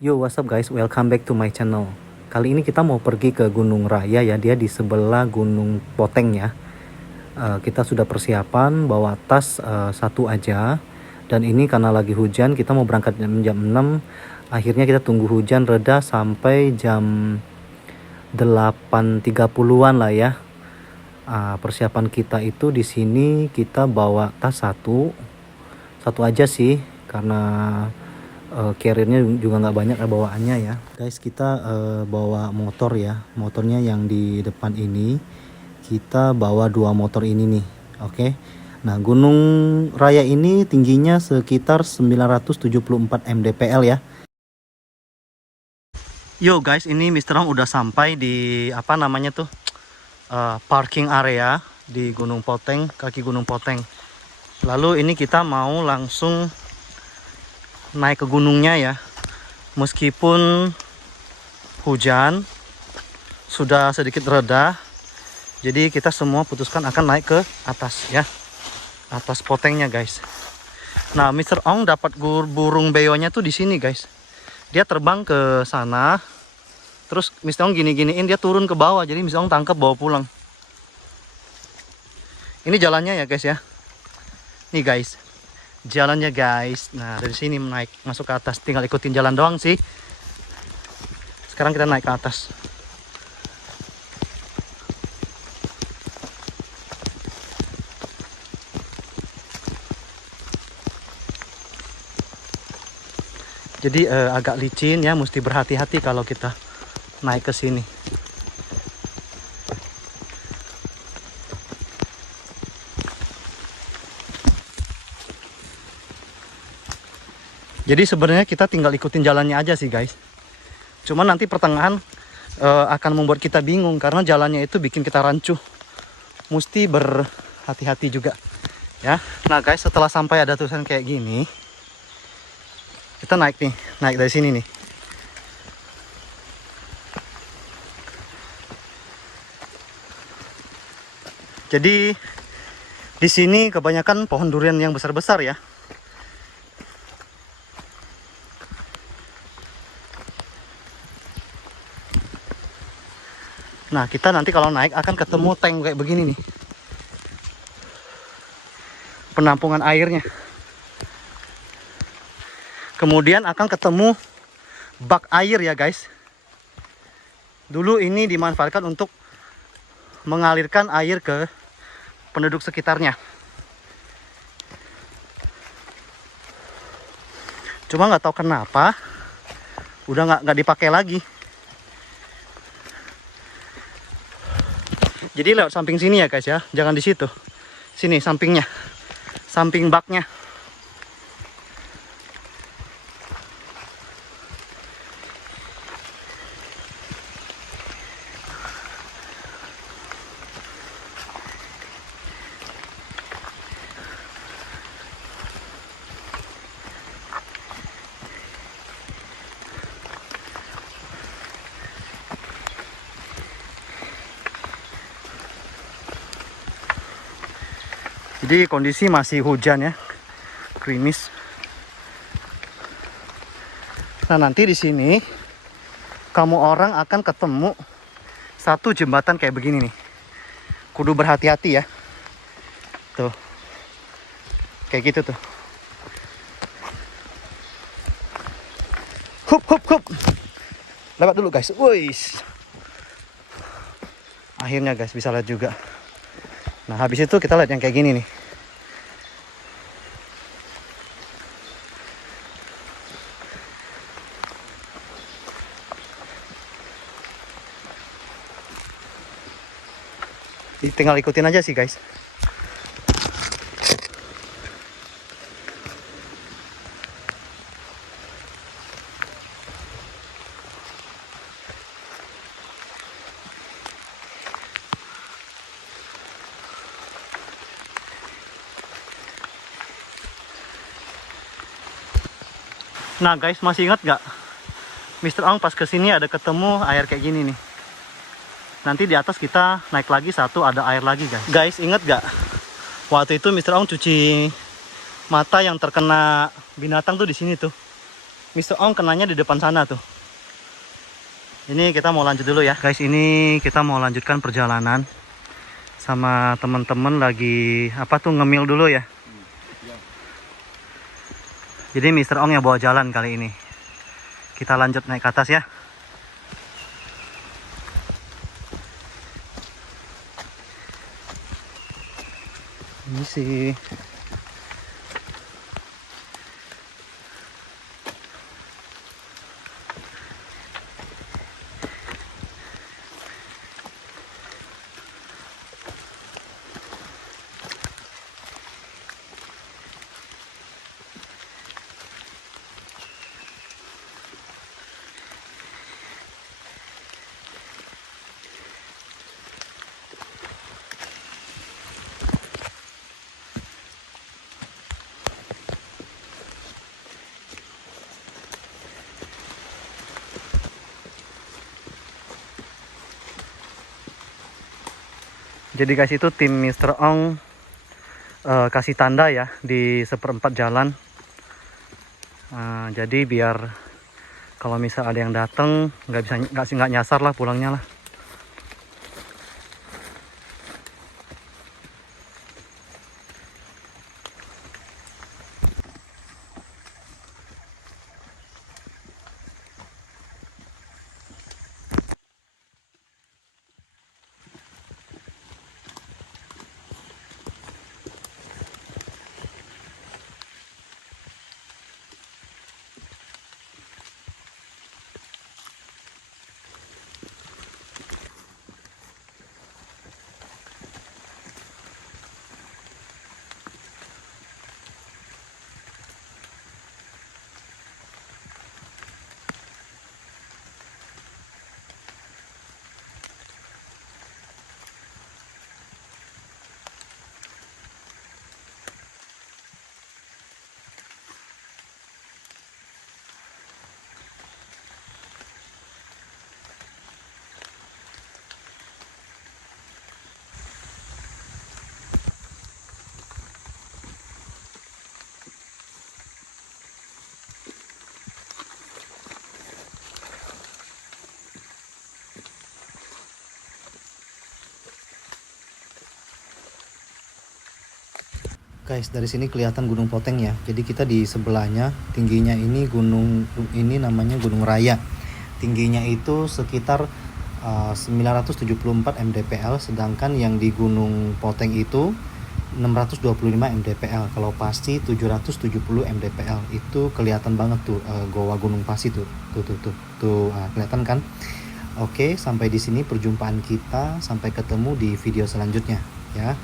Yo, what's up guys? Welcome back to my channel. Kali ini kita mau pergi ke Gunung Raya ya. Dia di sebelah Gunung Poteng ya. Kita sudah persiapan bawa tas satu aja. Dan ini karena lagi hujan, kita mau berangkat jam 6. Akhirnya kita tunggu hujan reda sampai jam 8.30-an lah ya. Persiapan kita itu di sini kita bawa tas satu aja sih, karena carrier-nya juga nggak banyak bawaannya ya guys. Kita bawa motor ya, motornya yang di depan ini kita bawa 2 motor ini nih. Oke. Nah, Gunung Raya ini tingginya sekitar 974 mdpl ya. Yo guys, ini Mr. Ong udah sampai di apa namanya tuh parking area di Gunung Poteng, kaki Gunung Poteng. Lalu ini kita mau langsung naik ke gunungnya ya. Meskipun hujan sudah sedikit reda, jadi kita semua putuskan akan naik ke atas ya, atas Potengnya guys. Nah, Mr. Ong dapat burung beonya tuh di sini guys. Dia terbang ke sana, terus Mr. Ong gini-giniin, dia turun ke bawah, jadi Mr. Ong tangkap bawa pulang. Ini jalannya ya guys ya. Nih guys, jalannya guys. Nah, dari sini naik masuk ke atas, tinggal ikutin jalan doang sih. Sekarang kita naik ke atas. Jadi agak licin ya, mesti berhati-hati kalau kita naik ke sini. Jadi sebenarnya kita tinggal ikutin jalannya aja sih guys. Cuman nanti pertengahan akan membuat kita bingung karena jalannya itu bikin kita rancu. Mesti berhati-hati juga ya. Nah guys, setelah sampai ada tulisan kayak gini, kita naik nih, naik dari sini nih. Jadi di sini kebanyakan pohon durian yang besar-besar ya. Nah, kita nanti kalau naik akan ketemu tank kayak begini nih, penampungan airnya. Kemudian akan ketemu bak air ya guys. Dulu ini dimanfaatkan untuk mengalirkan air ke penduduk sekitarnya. Cuma nggak tahu kenapa udah nggak dipakai lagi. Jadi lewat samping sini ya guys ya, jangan di situ. Sini sampingnya, samping baknya. Jadi kondisi masih hujan ya, gerimis. Nah, nanti di sini kamu orang akan ketemu satu jembatan kayak begini nih. Kudu berhati-hati ya. Tuh. Kayak gitu tuh. Hup hup hup. Lewat dulu guys. Wuis. Akhirnya guys bisa lihat juga. Nah, habis itu kita lihat yang kayak gini nih. Tinggal ikutin aja sih guys. Nah guys, masih ingat gak Mr. Ong pas kesini ada ketemu air kayak gini nih. Nanti di atas kita naik lagi satu, ada air lagi guys. Guys, inget gak waktu itu Mr. Ong cuci mata yang terkena binatang tuh di sini tuh. Mr. Ong kenanya di depan sana tuh. Ini kita mau lanjut dulu ya guys. Ini kita mau lanjutkan perjalanan sama teman-teman lagi apa tuh, ngemil dulu ya. Jadi Mr. Ong yang bawa jalan kali ini. Kita lanjut naik ke atas ya. Ini sih jadi guys, itu tim Mr. Ong kasih tanda ya di seperempat jalan. Jadi biar kalau misal ada yang datang nggak nyasar lah pulangnya lah. Guys, dari sini kelihatan Gunung Poteng ya. Jadi kita di sebelahnya, tingginya ini gunung ini namanya Gunung Raya. Tingginya itu sekitar 974 mdpl, sedangkan yang di Gunung Poteng itu 625 mdpl. Kalau Pasti 770 mdpl. Itu kelihatan banget tuh goa Gunung Pasti tuh. Tuh, kelihatan kan? Oke, sampai di sini perjumpaan kita. Sampai ketemu di video selanjutnya ya.